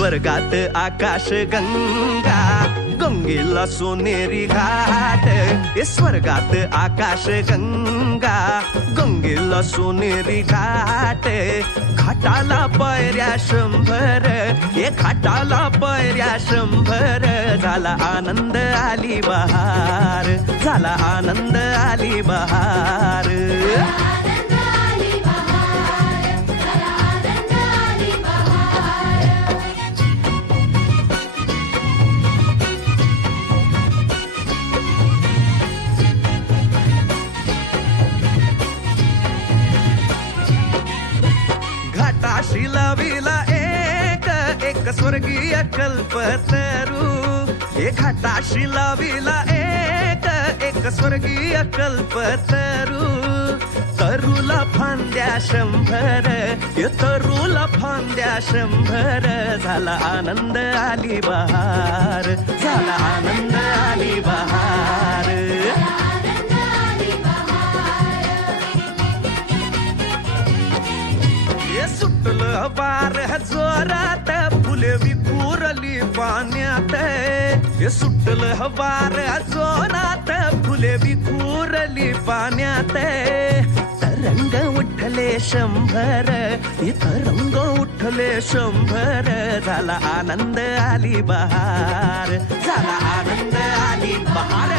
स्वर्गात आकाश गंगा गंगेला सोनेरी घाट स्वर्गात आकाश गंगा गंगेला सोनेरी घाट घाटाला पायऱ्या 100 घाटाला पायऱ्या 100 झाला आनंद आली बहार झाला आनंद आली बहार घाटाशी लाविला एक स्वर्गीय कल्पतरू घाटाशी लाविला एक स्वर्गीय कल्पतरू तरुला फांद्या 100 तरुला फांद्या 100 झाला आनंद आली बहार झाला आनंद आली बहार सुटलं वार जोरात फुले विखुरली पाण्यात सुटलं वार जोरात फुले विखुरली पाण्यात तरंग उठले 100 तरंग उठले 100 झाला आनंद आली बहार झाला आनंद आली बहार